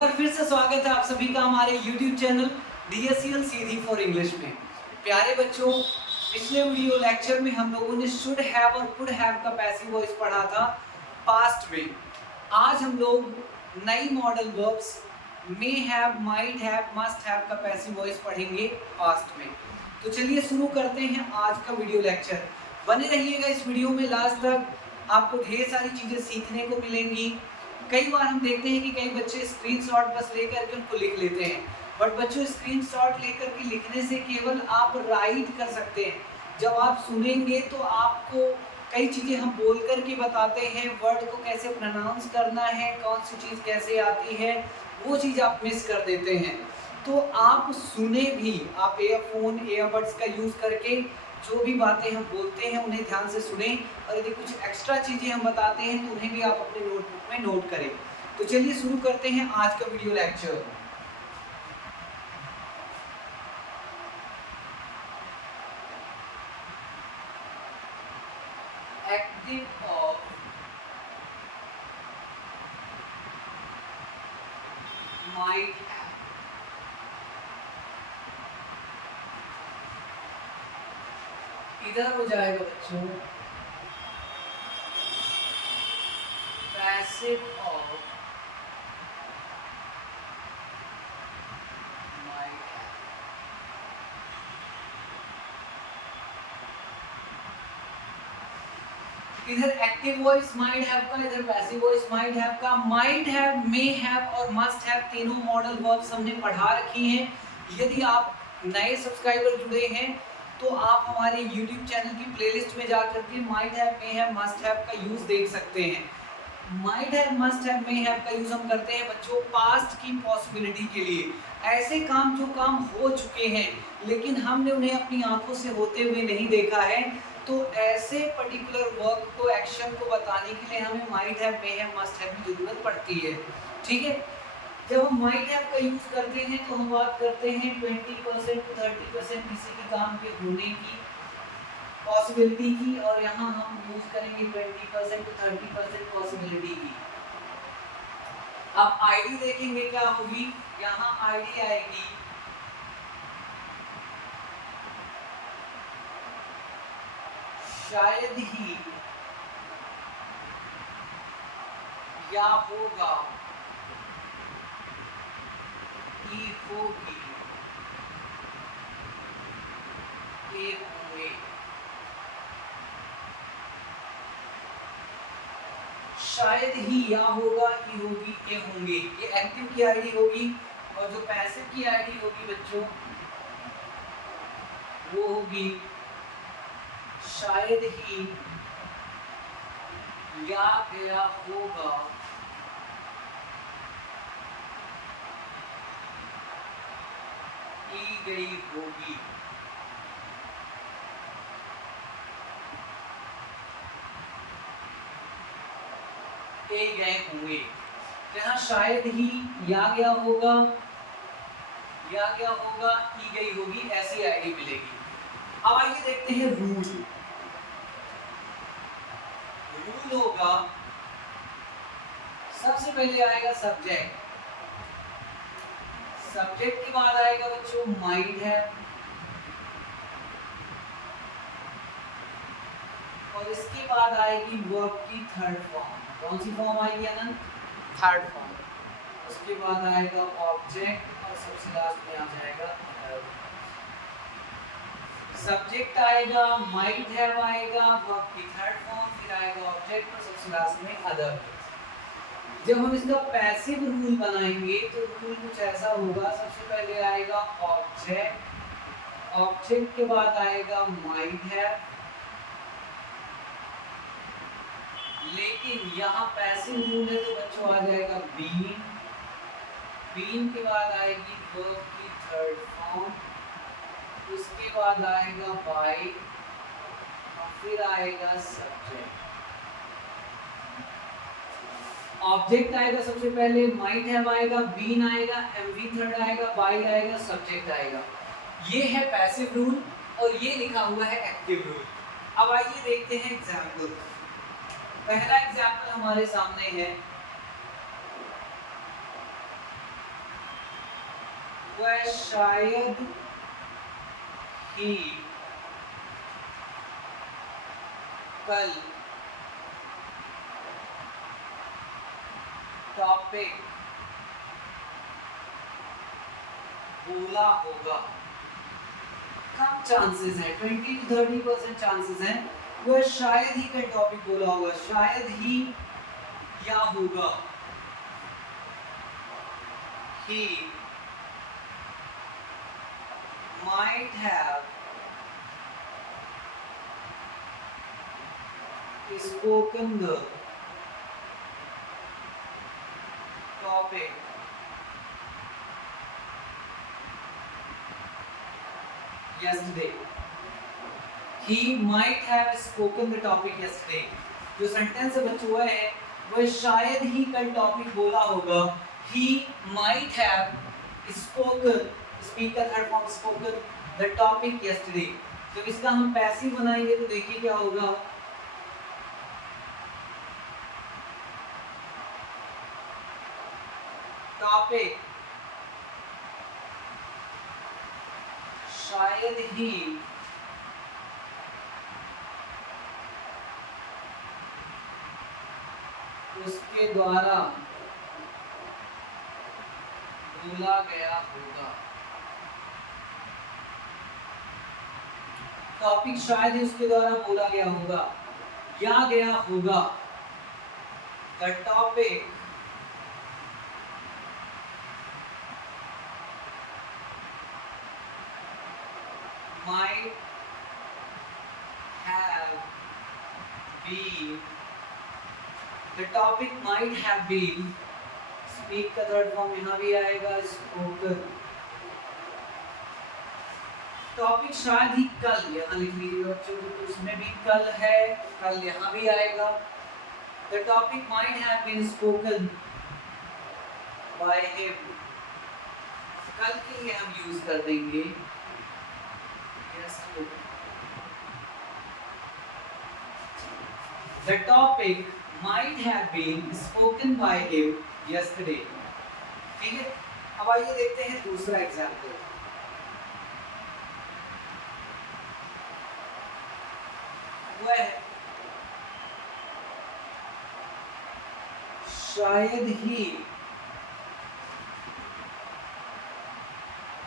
और फिर से स्वागत है आप सभी का हमारे YouTube channel DSCL Sidhi for English में। प्यारे बच्चों, पिछले वीडियो लेक्चर में हम लोगों ने शुड हैव और कुड हैव का पैसिव वॉइस पढ़ा था पास्ट में। आज हम लोग नई modal verbs may have, might have, must have का पैसिव वॉइस पढ़ेंगे पास्ट में। तो चलिए शुरू करते हैं आज का वीडियो लेक्चर। बने रहिएगा इस वीडियो में लास्ट तक, आपको ढेर सारी चीज़ें सीखने को मिलेंगी। कई बार हम देखते हैं कि कई बच्चे स्क्रीनशॉट बस लेकर के उनको लिख लेते हैं, बट बच्चों स्क्रीनशॉट लेकर के लिखने से केवल आप राइट कर सकते हैं। जब आप सुनेंगे तो आपको कई चीज़ें हम बोल कर के बताते हैं, वर्ड को कैसे प्रोनाउंस करना है, कौन सी चीज़ कैसे आती है, वो चीज़ आप मिस कर देते हैं। तो आप सुने भी, आप एयरफोन एयरबड्स का यूज़ करके जो भी बातें हम बोलते हैं उन्हें ध्यान से सुने, और यदि कुछ एक्स्ट्रा चीज़ें हम बताते हैं तो उन्हें भी आप अपने नोटबुक में नोट करें। तो चलिए शुरू करते हैं आज का video lecture. Active of might have. इधर हो जाएगा बच्चों पैसिव ऑफ माइट हैव। इधर एक्टिव वॉइस माइट हैव का, इधर पैसिव वॉइस माइट हैव का। माइट हैव, मे हैव और मस्ट हैव तीनों मॉडल वर्ब्स हमने पढ़ा रखी हैं। यदि आप नए सब्सक्राइबर जुड़े हैं तो आप हमारे YouTube चैनल की प्लेलिस्ट में जाकर के might have, may have, must have का यूज देख सकते हैं। Might have, must have, may have का यूज हम करते हैं बच्चों पास्ट की पॉसिबिलिटी के लिए। ऐसे काम जो काम हो चुके हैं लेकिन हमने उन्हें अपनी आंखों से होते हुए नहीं देखा है, तो ऐसे पर्टिकुलर वर्क को, एक्शन को बताने के लिए हमें might have, may have, must have की जरूरत पड़ती है। ठीक है, जब हम माइट हैव का यूज करते हैं तो हम बात करते हैं 20% to 30% किसी के काम के होने की पॉसिबिलिटी की, और यहाँ हम यूज करेंगे 20% to 30% पॉसिबिलिटी की। अब आईडी देखेंगे क्या होगी, यहाँ आईडी आएगी शायद ही, या होगा, ही होगी, ये होंगे। शायद ही, या होगा, ही होगी, ये होंगे। ये एक्टिव की आईडी होगी, और जो पैसिव की आईडी होगी बच्चों वो होगी शायद ही, या गया होगा, की गई होगी। ए गए होंगे। यहाँ शायद ही, या गया होगा, या गया होगा, की गई होगी, ऐसी आईडी मिलेगी। अब आइए देखते हैं रूल। रूल होगा, सबसे पहले आएगा सब्जेक्ट, सब्जेक्ट के बाद आएगा बच्चों माइट हैव, और इसके बाद आएगी वर्ब की थर्ड फॉर्म। कौन सी फॉर्म आएगी अनंत? Third form. उसके बाद आएगा ऑब्जेक्ट, और सबसे लास्ट में आ जाएगा अदर। सब्जेक्ट आएगा, माइट हैव आएगा, वर्ब की थर्ड फॉर्म, फिर आएगा ऑब्जेक्ट, और सबसे लास्ट में अदर। जब हम इसका पैसिव रूल बनाएंगे तो रूल कुछ ऐसा होगा, सबसे पहले आएगा ऑब्जेक्ट, ऑब्जेक्ट के बाद आएगा माइट हैव, लेकिन यहाँ पैसिव रूल है तो बच्चों आ जाएगा बीन, बीन के बाद आएगी वर्ब की थर्ड फॉर्म, उसके बाद आएगा बाय, और फिर आएगा सब्जेक्ट। ऑब्जेक्ट आएगा सबसे पहले, माइट हैव आएगा, बीन आएगा, एमवी थर्ड आएगा, बाय आएगा, सब्जेक्ट आएगा। ये है पैसिव रूल, और ये लिखा हुआ है एक्टिव रूल। अब आइए देखते हैं एग्जाम्पल। पहला एग्जाम्पल हमारे सामने है वह शायद ही कल टॉपिक बोला होगा। कम चांसेस है, 20 to 30% चांसेस हैं वह शायद ही कल टॉपिक बोला होगा। शायद ही क्या होगा, he might have spoken the topic yesterday. He might have spoken the topic yesterday. जो सेंटेंस है बच्चों वह है वह शायद ही कल टॉपिक बोला होगा। He might have spoken, speak का third form spoken the topic yesterday। तो इसका हम पैसिव बनाएंगे तो देखिए क्या होगा, टॉपिक शायद ही उसके द्वारा बोला गया होगा। टॉपिक शायद ही उसके द्वारा बोला गया होगा या गया होगा। The topic might have been, the topic might have been, speak का थर्ड फॉर्म यहाँ भी आएगा spoken। टॉपिक शायद ही कल यहाँ लिख लीजिए बच्चों, तो उसमें भी कल है, कल यहाँ भी आएगा। The topic might have been spoken by him, कल के लिए हम यूज कर देंगे The topic might have been spoken by him yesterday। ठीक है, अब आइए देखते हैं दूसरा एग्जाम्पल। वह शायद ही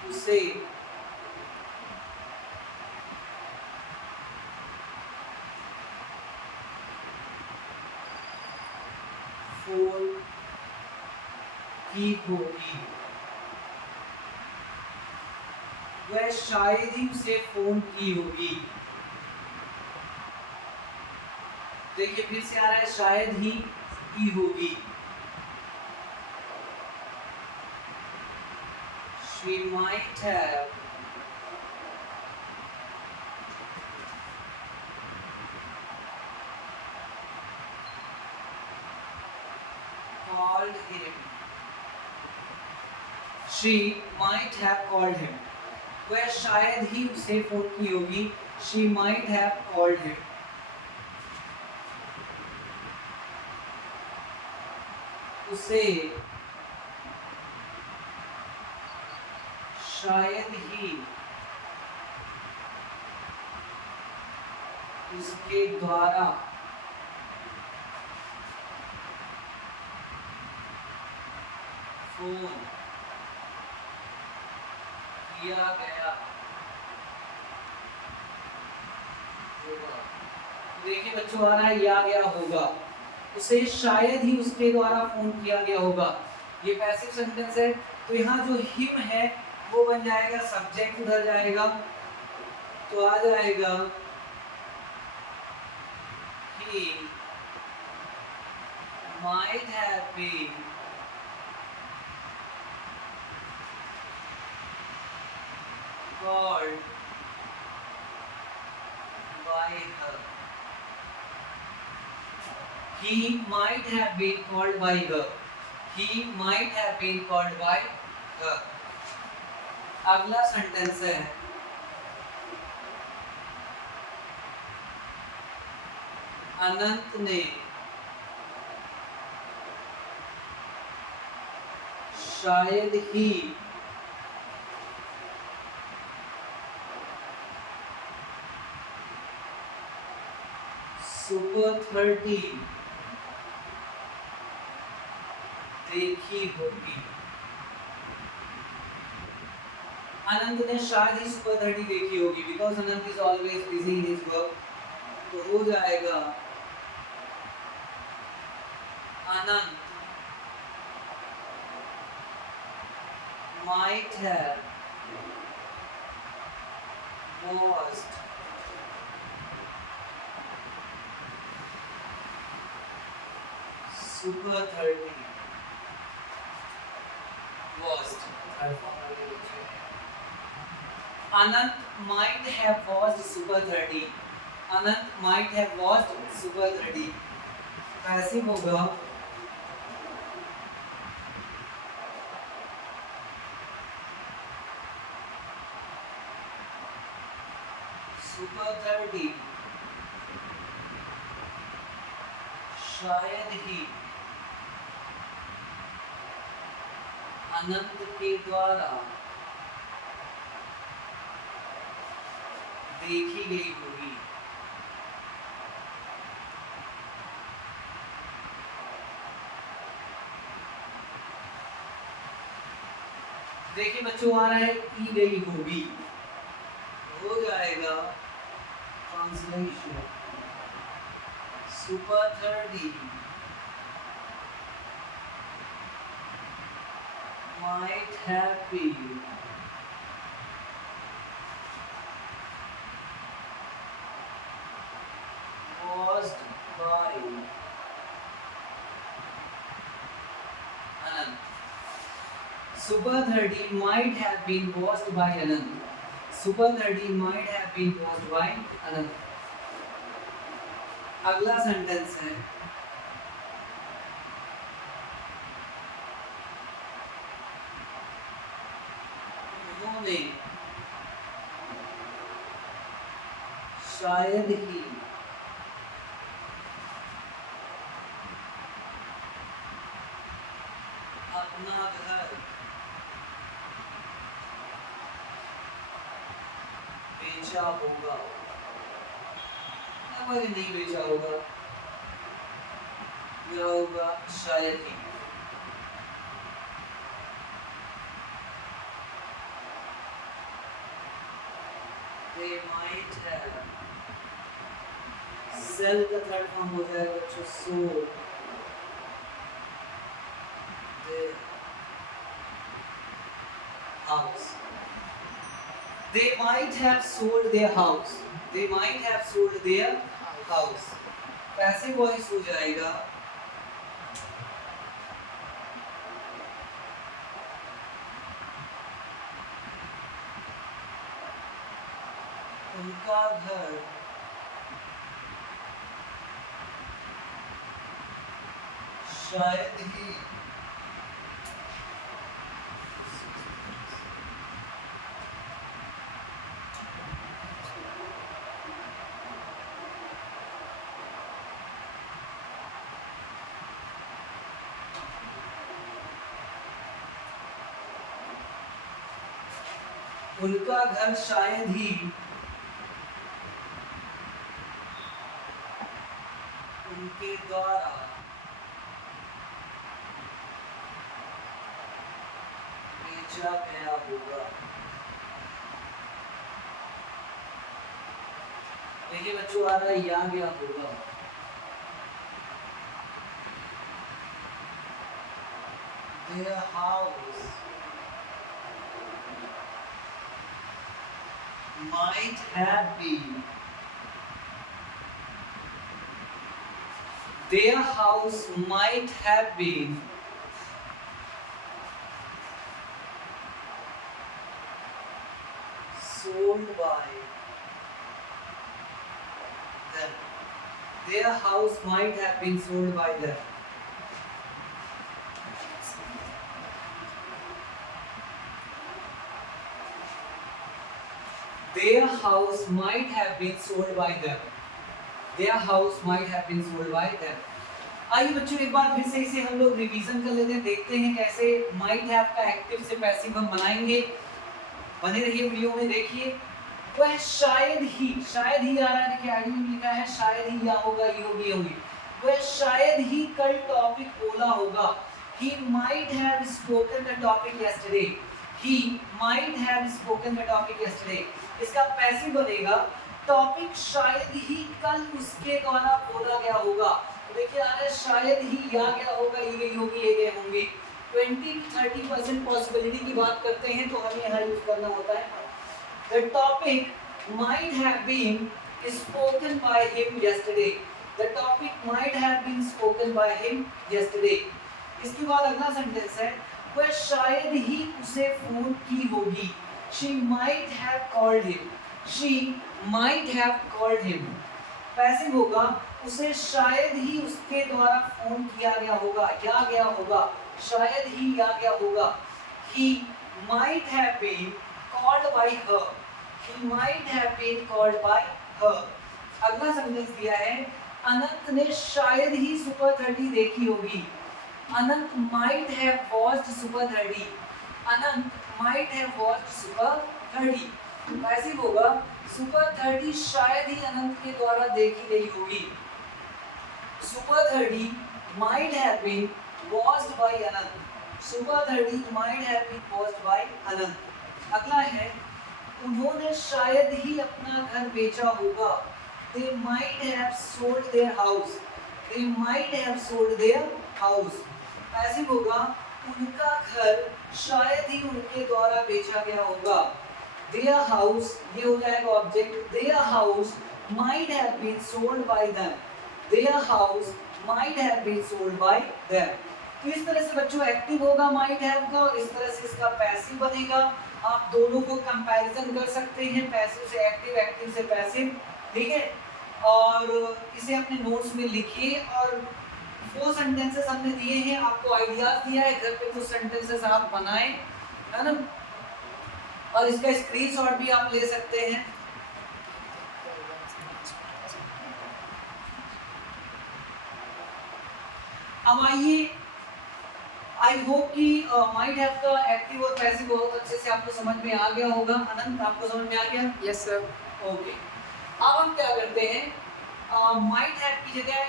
उसे फोन की होगी। वह शायद ही उसे फोन की होगी। देखिए फिर से आ रहा है शायद ही की होगी। She might have called him। She might have called him। वह शायद ही उसे फोन की होगी। She might have called him। उसे शायद ही उसके द्वारा फोन किया गया होगा। देखिए बच्चों आ रहा है या गया होगा, उसे शायद ही उसके द्वारा फोन किया गया होगा। ये पैसिव सेंटेंस है, तो यहाँ जो हिम है वो बन जाएगा सब्जेक्ट, उधर जाएगा तो आ जाएगा he might have been called by her। He might have been called by her। He might have been called by her। अगला सेंटेंस है अनंत ने शायद ही सुबह 30 देखी होगी। अनंत ने शायद ही सुबह 30 देखी होगी, because Anant is always busy in his work. तो हो जाएगा अनंत might have watched Super 30 watched Anant might have watched Super 30 Anant might have watched Super 30 passive होगा सुपर 30 शायद ही अनंत के द्वारा देखी गई होगी। देखिए बच्चों आ रहा है की गई होगी, हो जाएगा translation super 30 might have been watched by Anant. Super 30 might have been watched by Anant. Super 30 might have been watched by Anant. अगला सेंटेंस है उन्होंने शायद ही अपना घर बेचा होगा, नहीं बेचा होगा, क्या होगा शायद ही। They might have sell का थर्ड फॉर्म हो जाएगा बच्चों sold their house. They might have sold their house. They might have sold their house. Passive voice हो जाएगा उनका घर शायद ही उनका घर शायद ही उनके द्वारा बेचा गया होगा। देखिए बच्चों आ रहा है या गया होगा। Their house might have been. Their house might have been sold by them. Their house might have been sold by them. Their house might have been sold by them. Their house might have been sold by them. आइए बच्चों एक बार फिर से इसे हम लोग revision कर लेते हैं, देखते हैं कैसे might have का एक्टिव से पैसिव हम बनाएंगे। बने रहिए वीडियो में, देखिए वह शायद ही आ रहा है, देखिए आईडी में लिखा है शायद ही, या होगा, ये होगी, ये होगी, वह शायद ही कल टॉपिक बोला होगा। He might have spoken the topic yesterday. He might have spoken the topic yesterday. इसका पैसिव बनेगा, टॉपिक शायद ही कल उसके द्वारा बोला गया होगा। तो देखिए आ रहा है शायद ही, या गया होगा, ये गई होगी, ये गए होंगे। 20-30% पॉसिबिलिटी की बात करते हैं तो हमें यहाँ यूज करना होता है। The topic might have been spoken by him yesterday. The topic might have been spoken by him yesterday. इसके बाद अगला सेंटेंस है, वह शायद ही उसे फोन की होगी। She might have called him. She might have called him. Passive होगा, उसे शायद ही उसके द्वारा फोन किया गया होगा, या गया होगा, शायद ही या गया होगा। He might have been called by her. He might have been called by her. अगला सेंटेंस दिया है, अनंत ने शायद ही सुपर 30 देखी होगी। अनंत might have watched super 30. Anant might have watched super 30. Passive होगा, सुपर 30 शायद ही अनंत के द्वारा देखी गई होगी। Super 30 might have been watched by Anant. Super 30 might have been watched by अनंत। अगला है, उन्होंने शायद ही अपना घर बेचा होगा। They might have sold their house. They might have sold their house. Passive होगा, उनका घर शायद ही उनके द्वारा बेचा गया होगा। Their house, ये हो जाएगा object, their house might have been sold by them. Their house might have been sold by them. तो इस तरह से बच्चों एक्टिव होगा might have का, और इस तरह से इसका पैसिव बनेगा। आप दोनों को कंपैरिजन कर सकते हैं, पैसिव से एक्टिव, एक्टिव से पैसिव, ठीक है। और इसे अपने नोट्स में लिखिए, और 4 सेंटेंसेस हमने दिए हैं, आपको आइडियाज दिया है, घर पे कुछ सेंटेंसेस आप बनाएं, है ना। और इसका स्क्रीनशॉट भी आप ले सकते हैं। अब आइए, आई होप कि माइट हैव का एक्टिव और पैसिव बहुत अच्छे से आपको समझ में आ गया होगा। अनंत, आपको समझ में आ गया? Yes sir. ओके, अब हम क्या करते हैं, माइट हैव की जगह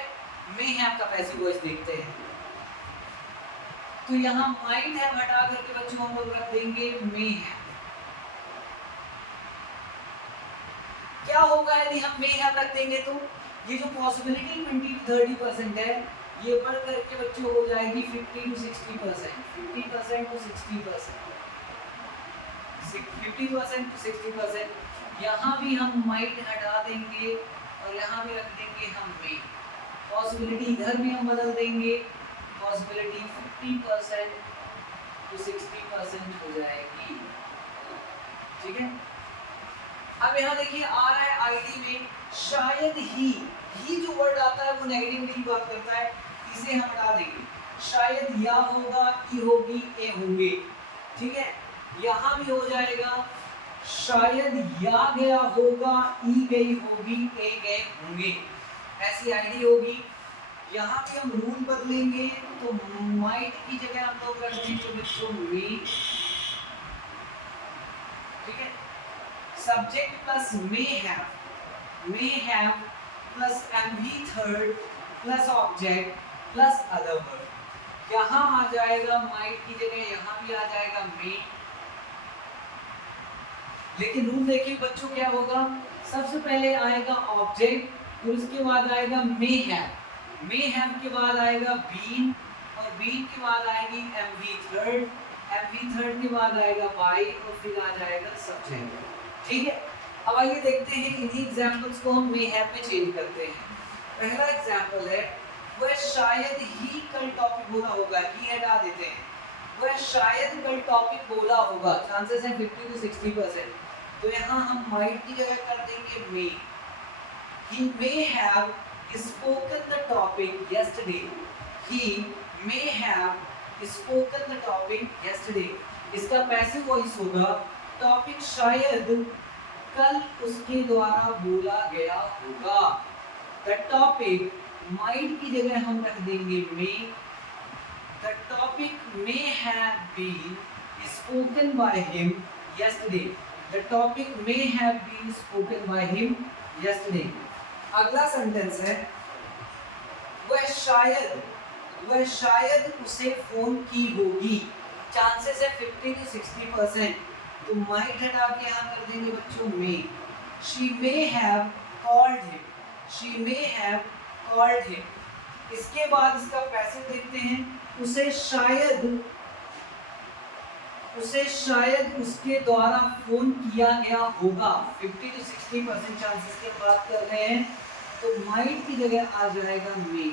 मे हैव का पैसिव वॉइस देखते हैं। तो यहाँ माइट हैव हटा करके बच्चों हम लोग रख देंगे मे हैव। क्या होगा यदि हम मे हैव रख देंगे, तो ये जो पॉसिबिलिटी 20-30% है, ये बढ़ करके बच्चों हो जाएगी 50-60%, 50% to 60%, 50% to 60%। यहाँ भी हम माइट हटा देंगे और यहाँ भी रख देंगे हम मे। पॉसिबिलिटी इधर भी हम बदल देंगे, पॉसिबिलिटी 50% to 60% हो जाएगी, ठीक है। अब यहाँ देखिए आ रहा है आईडी में शायद ही जो वर्ड आता है वो नेगेटिविटी की बात करता है, इसे हम हटा देंगे। शायद या होगा, ई होगी, ए होंगे, ठीक है। यहाँ भी हो जाएगा शायद या गया होगा, ई गई होगी, ए गए होंगे, ऐसी आईडी होगी। यहाँ भी हम रूल बदलेंगे, तो माइट की जगह हम लोग रख देंगे बच्चों मे, ठीक है। Subject plus may have plus MV third plus object plus other word. यहाँ आ जाएगा माइट की जगह, यहाँ भी आ जाएगा मे। लेकिन रूल देखिए बच्चों क्या होगा, सबसे पहले आएगा ऑब्जेक्ट, फिर उसके बाद आएगा मे हैव के बाद आएगा बीन, और बीन के बाद आएगी एमवी थर्ड के बाद आएगा बाय, और फिर आ जाएगा सब्जेक्ट, ठीक है। अब आइए देखते हैं इन्हीं एग्जांपल्स को हम मे हैव में चेंज करते हैं। पहला एग्जांपल है, वह शायद ही कल टॉपिक बोला होगा, ही हटा देते हैं, वह शायद कल टॉपिक बोला होगा, चांसेस है 50-60%। तो यहाँ हम माइट की जगह कर देंगे मे। He may have spoken the topic yesterday. He may have spoken the topic yesterday. इसका पैसिव वॉइस होगा, टॉपिक शायद कल उसके द्वारा बोला गया होगा। The topic might की जगह हम रख देंगे may. The topic may have been spoken by him yesterday. The topic may have been spoken by him yesterday. अगला सेंटेंस है वह शायद उसे फोन की होगी। चांसेस है 50 to 60%, तो माइट हटा के यहाँ कर देंगे बच्चों may. She may have called him, she may have called him. इसके बाद इसका पैसिव देखते हैं, उसे शायद उसके द्वारा फोन किया गया होगा। 50 to 60% चांसेस की बात कर रहे हैं, तो माइट की जगह आ जाएगा मे।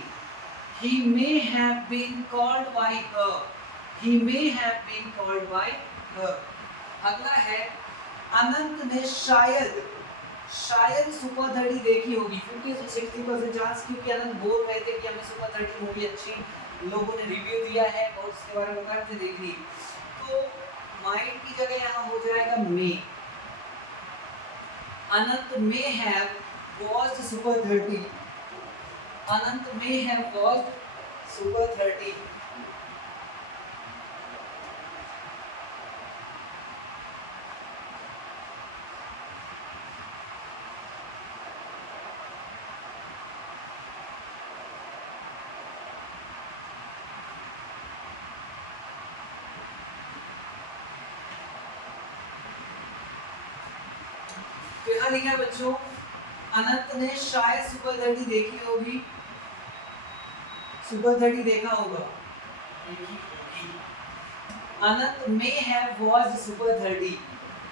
He may have been called by her. He may have been called by her. अगला है अनंत ने शायद सुपर 30 देखी होगी। 50 से 60% चांस, क्योंकि अनंत बोल रहे थे कि हमें सुपर 30 मूवी अच्छी लोगों ने रिव्यू दिया है और उसके बारे में बता रहे थे देखनी, तो माइंड की जगह यहाँ हो जाएगा may. Anant may have watched Super 30। Anant may have watched Super 30। तो यहाँ लिखा है बच्चों, अनंत ने शायद सुपर 30 देखी होगी। सुपर 30 देखा होगा, Anant may have watched Super 30।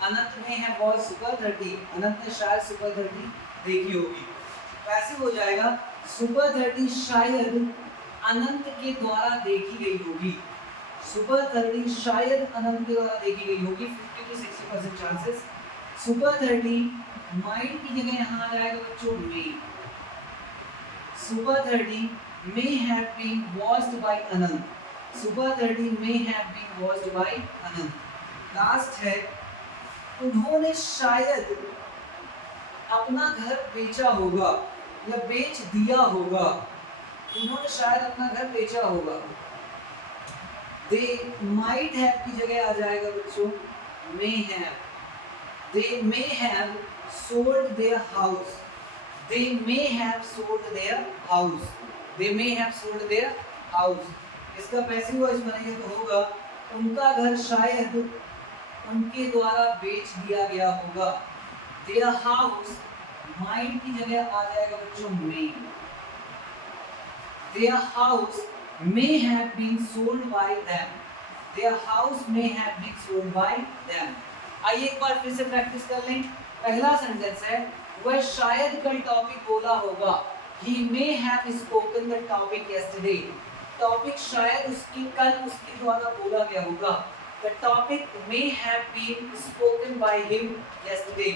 Anant may have watched Super 30। Anant ने शायद सुपर 30 देखी होगी। वैसे हो जाएगा सुपर 30 शायद अनंत के द्वारा देखी गई होगी। सुपर 30 शायद अनंत के द्वारा देखी गई होगी। 50 to 60% चांसेस। सुपर 30 माइंड की जगह यहाँ आ जाएगा बच्चों may. Super 30 may have been watched by Anand. Super 30 may have been watched by Anand. Last है उन्होंने शायद अपना घर बेचा होगा या बेच दिया होगा। उन्होंने शायद अपना घर बेचा होगा। They might have की जगह आ जाएगा बच्चों may have। They may have sold their house. They may have sold their house. They may have sold their house. इसका पैसिव वॉइस बनेगा तो होगा उनका घर शायद उनके द्वारा बेच दिया गया होगा। Their house might की जगह आ जाएगा बच्चों may। Their house may have been sold by them. Their house may have been sold by them. आइए एक बार फिर से प्रैक्टिस कर लें। पहला सेंटेंस है वह शायद कल टॉपिक बोला होगा। He may have spoken the topic yesterday. Topic शायद उसके द्वारा बोला गया होगा। The topic may have been spoken by him yesterday.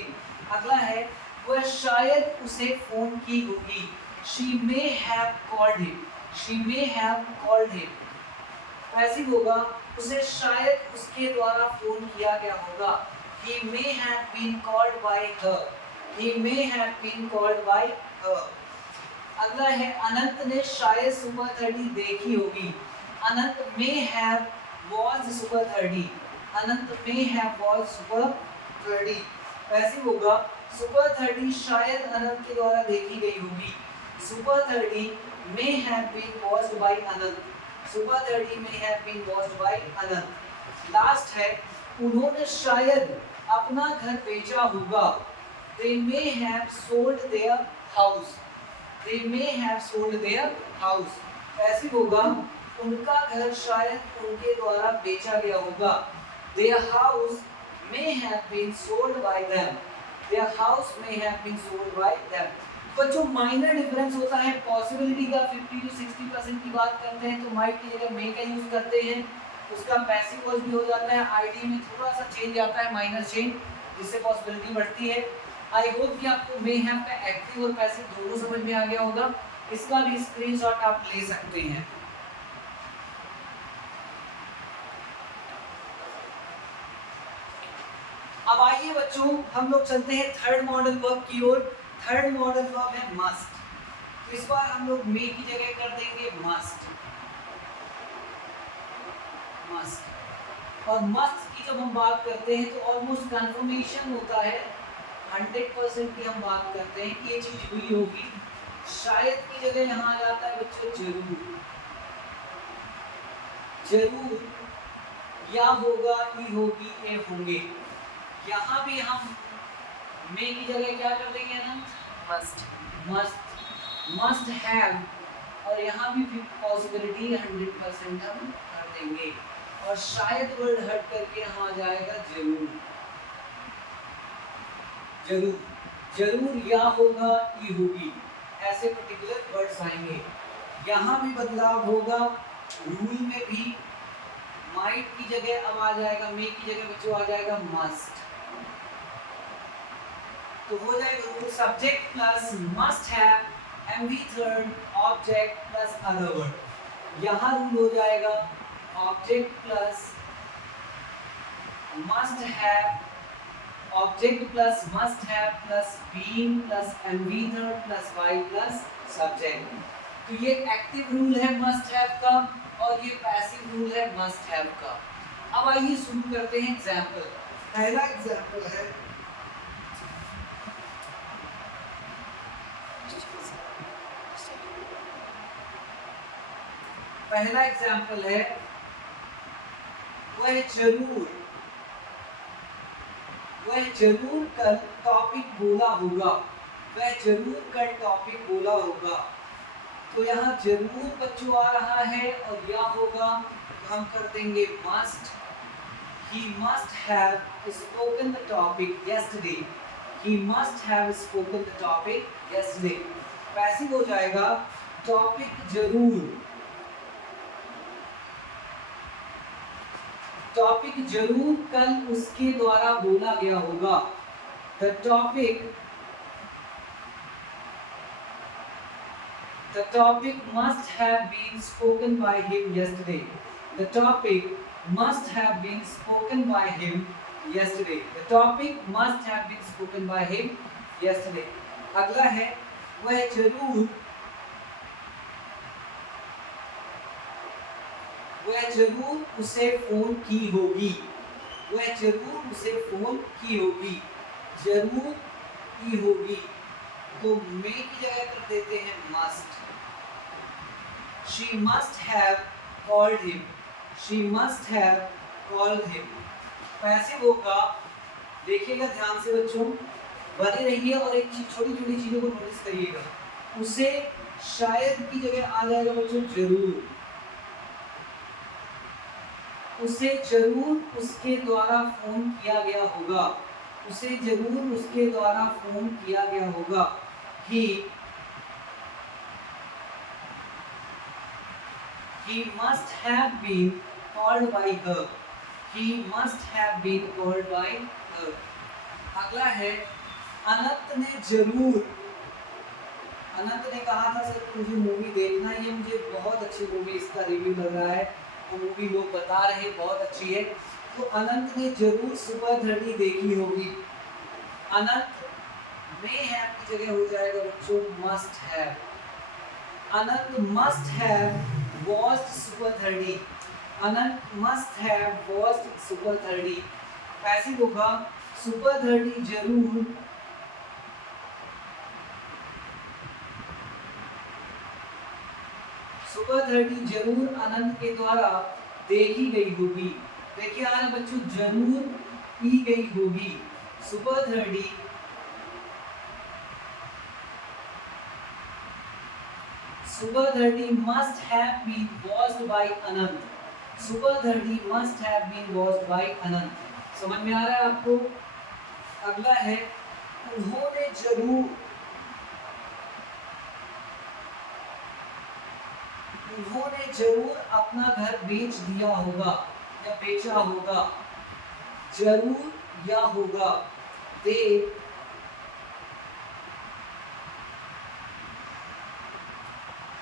अगला है वह शायद उसे फोन की होगी। She may have called him. She may have called him. Passive होगा उसे शायद उसके द्वारा फोन किया गया होगा। He may have been called by her. He may have been called by her. अगला है अनंत ने शायद सुपर 30 देखी होगी। अनंत may have watched super 30। Anant may have watched super 30। Passive होगा सुपर 30 शायद अनंत के द्वारा देखी गई होगी। Super 30 may have been watched by Anant. Super 30 may have been watched by Anant. Last है उन्होंने शायद अपना घर बेचा होगा। They may have sold their house. They may have sold their house. ऐसी होगा उनका घर शायद उनके द्वारा बेचा गया होगा। Their house may have been sold by them. Their house may have been sold by them. बच्चों माइनर डिफरेंस होता है पॉसिबिलिटी का। 50 to 60% की बात करते हैं तो माइट की जगह मे का यूज करते हैं। उसका पैसिव वॉइस भी हो जाता है। आईडी में थोड़ा सा चेंज आता है, माइनर चेंज, जिससे पॉसिबिलिटी बढ़ती है। आई होप कि आपको मे हैव का एक्टिव और पैसिव दोनों समझ में आ गया होगा। इसका भी स्क्रीनशॉट आप ले सकते हैं। अब आइए बच्चों हम लोग चलते हैं थर्ड मॉडल वर्ब की ओर। थर्ड मॉडल वर्ब है मस्ट। तो इस बार हम लोग मे की जगह कर देंगे मस्ट। मस्ट और मस्ट की जब हम बात करते हैं तो ऑलमोस्ट कंफर्मेशन होता है, 100% की हम बात करते हैं कि ये चीज हुई होगी। शायद की जगह यहाँ आ जाता है बच्चों जरूर, जरूर, या होगा, ई होगी, ए होंगे। यहाँ भी हम मे की जगह क्या कर देंगे ना, मस्ट, मस्ट हैव, और यहाँ भी पॉसिबिलिटी 100% हम कर देंगे। और शायद वर्ड हट करके यहाँ आ जाएगा जरूर, जरूर, जरूर, या होगा, ई होगी, ऐसे पर्टिकुलर वर्ड्स आएंगे। यहाँ भी बदलाव होगा, रूल में भी माइट की जगह अब आ जाएगा, मे की जगह बच्चों आ जाएगा मस्ट। तो हो जाएगा rule subject plus must have, MV third, object plus other word. यहाँ रूल हो जाएगा object plus must have, object plus must have plus being plus MV third plus by plus subject. तो ये एक्टिव रूल है must have का, और ये passive rule है मस्ट हैव का। अब आइए शुरू करते हैं एग्जाम्पल। पहला एग्जाम्पल है, पहला एग्जाम्पल है वह जरूर, वह जरूर कल टॉपिक बोला होगा, वह जरूर कल टॉपिक बोला होगा। तो यहाँ जरूर बच्चों आ रहा है और या होगा, तो हम कर देंगे must. He must have spoken the topic yesterday. He must have spoken the topic yesterday. Passive हो जाएगा टॉपिक जरूर, टॉपिक जरूर कल उसके द्वारा बोला गया होगा। The topic must have been spoken by him yesterday. The topic must have been spoken by him yesterday. The topic must have been spoken by him yesterday. अगला है वह जरूर, वह जरूर उसे फोन की होगी, वह जरूर उसे फोन की होगी, जरूर की होगी। तो मे की जगह कर देते हैं must. She must have called him. She must have called him. Passive होगा, देखिएगा ध्यान से बच्चों, बने रहिए और एक छोटी छोटी चीजों को नोटिस करिएगा। उसे शायद की जगह आ जाएगा बच्चों जरूर, उसे जरूर उसके द्वारा फोन किया गया होगा, उसे जरूर उसके द्वारा फोन किया गया होगा। He must have been called by her. He must have been called by her. अगला है अनंत ने जरूर, अनंत ने कहा था सर मुझे मूवी देखना है, ये मुझे बहुत अच्छी मूवी, इसका रिव्यू लग रहा है, वो मूवी लोग बता रहे हैं बहुत अच्छी है। तो अनंत ने जरूर सुपर 30 देखी होगी। अनंत में हैव की जगह हो जाएगा बच्चों must have. Anant must have watched Super 30. Anant must have watched Super 30. Passive होगा Super 30 जरूर, Super 30 जरूर अनंत के द्वारा देखी गई होगी। देखिए आ रहा बच्चों जरूर की गई होगी। Super 30 Super 30 must have been watched by Anant. Super 30 must have been watched by Anant. समझ में आ रहा है आपको? अगला है उन्होंने जरूर, उन्होंने जरूर अपना घर बेच दिया होगा या बेचा होगा। जरूर या होगा।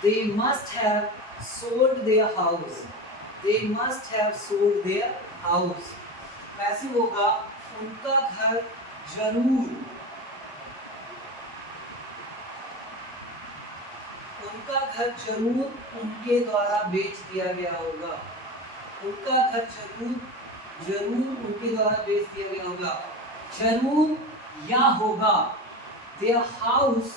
They must have sold their house. They must have sold their house. Passive होगा उनका घर जरूर, उनका घर जरूर उनके द्वारा बेच दिया गया होगा। उनका घर जरूर जरूर उनके द्वारा बेच दिया गया होगा, जरूर या होगा। their house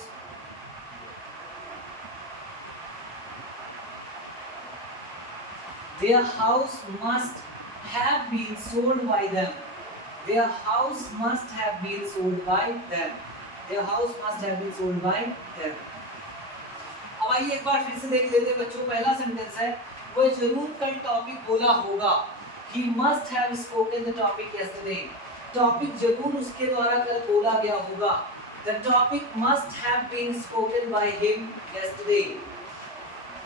their house must have been sold by them, their house must have been sold by them, their house must have been sold by them। अब आइए एक बार फिर से देख लेते हैं बच्चों। पहला सेंटेंस है वह जरूर कल टॉपिक बोला होगा, he must have spoken the topic yesterday, topic जरूर उसके द्वारा कल बोला गया होगा, the topic must have been spoken by him yesterday,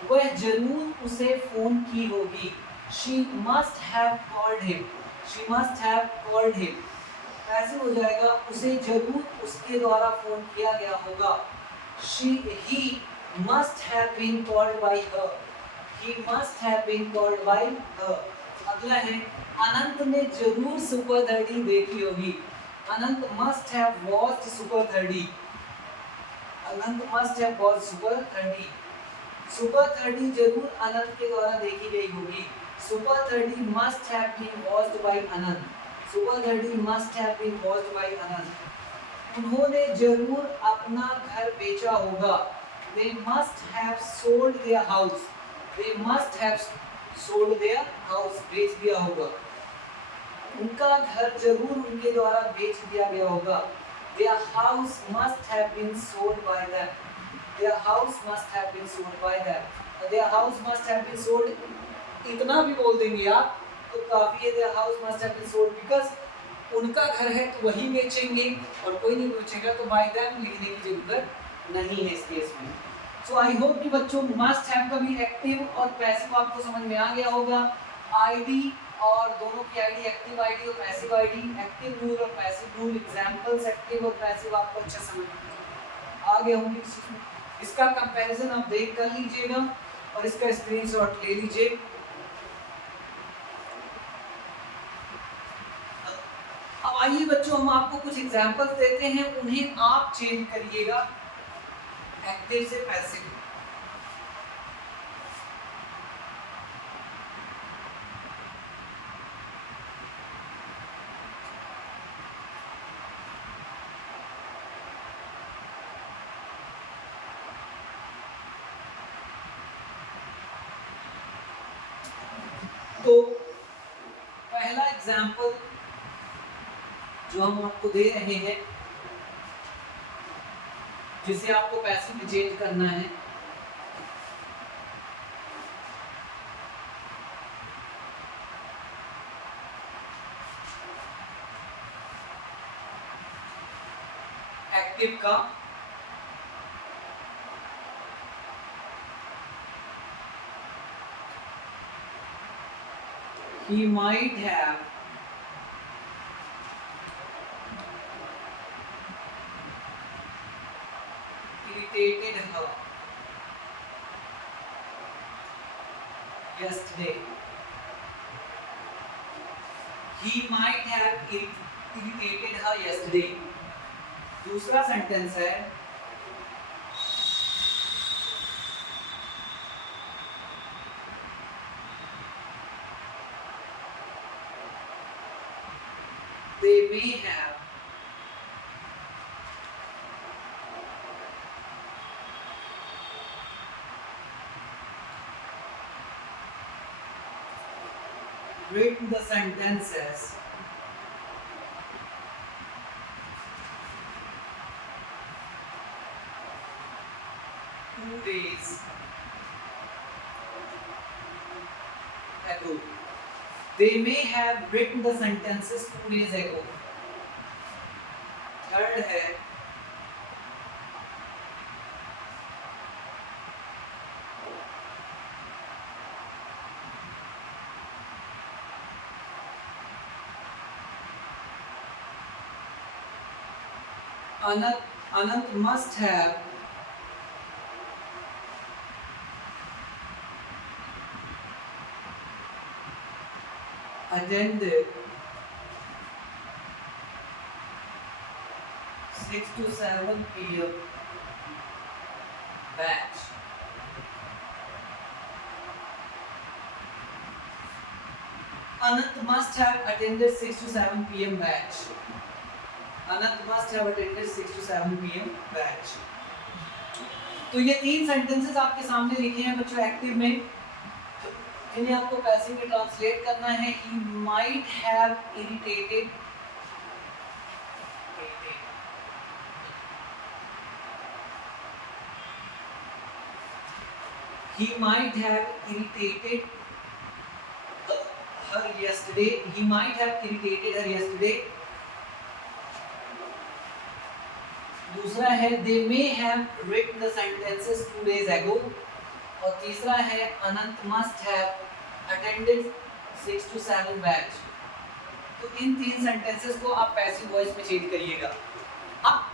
वह जरूर उसे फोन की होगी, she must have called him, she must have called him, ऐसे हो जाएगा उसे जरूर उसके द्वारा फोन किया गया होगा, he must have been called by her, he must have been called by her। अगला है अनंत ने जरूर सुपर 30 देखी होगी, अनंत must have watched super 30, Anant must have watched super 30, super 30 जरूर अनंत के द्वारा देखी गई होगी, super 30 must have been watched by Anant, super 30 must have been watched by अनंत। उन्होंने जरूर अपना घर बेचा होगा, they must have sold their house, they must have sold their house, बेच दिया होगा, उनका घर जरूर उनके द्वारा बेच दिया गया होगा, their house must have been sold by them, their house must have been sold by them, their house must have been sold, इतना भी बोल देंगे आप तो काफी है, their house must have been sold because उनका घर है तो वही बेचेंगे और कोई नहीं बेचेगा तो by them लिखने की जरूरत नहीं है इस केस में। सो आई होप कि बच्चों मस्ट हैव का भी एक्टिव और पैसिव आपको समझ में आ गया होगा। आईडी और दोनों की आईडी, एक्टिव आईडी और पैसिव आईडी, एक्टिव रूल और पैसिव रूल, एग्जांपल्स एक्टिव और पैसिव आपको अच्छा समझ आ गए होंगे इस चीज में। इसका कंपैरिजन आप देख कर लीजिएगा और इसका स्क्रीनशॉट ले लीजिए। अब आइए बच्चों हम आपको कुछ एग्जांपल्स देते हैं, उन्हें आप चेंज करिएगा एक्टिव से पैसिव। तो पहला एग्जांपल जो हम आपको दे रहे हैं जिसे आपको पैसिव में चेंज करना है, एक्टिव का he might have irritated her yesterday, he might have irritated her yesterday। दूसरा सेंटेंस है they may have written the sentences two days ago, they may have written the sentences 2 days ago। Third है Anant must have attended 6 to 7 p.m. batch। Anant must have attended 6 to 7 p.m. batch. Anant must have attended 6 to 7 p.m. batch. तो ये 3 sentences आपके सामने लिखे हैं बच्चों active में, इन्हें आपको पैसिव में ट्रांसलेट करना है. He might have irritated. He might have irritated her yesterday. He might have irritated her yesterday. दूसरा है they may have written the sentences 2 days ago. और तीसरा है अनंत must have attended 6 to 7 batch. तो इन 3 sentences को आप पैसिव वॉइस में change करिएगा. अब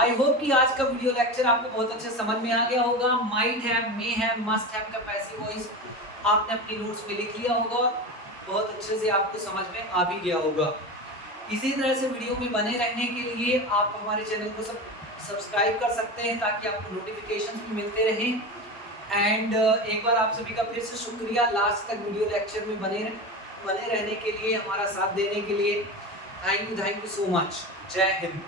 आई होप कि आज का वीडियो लेक्चर आपको बहुत अच्छे समझ में आ गया होगा. Might have, may have, must have का पैसिव वॉइस आपने अपनी नोट्स में लिख लिया होगा, बहुत अच्छे से आपको समझ में आ भी गया होगा. इसी तरह से वीडियो में बने रहने के लिए आप हमारे चैनल को सब्सक्राइब कर सकते हैं ताकि आपको नोटिफिकेशन भी मिलते रहें. एंड एक बार आप सभी का फिर से शुक्रिया लास्ट तक वीडियो लेक्चर में बने रहने के लिए, हमारा साथ देने के लिए. Thank you so much. जय हिंद.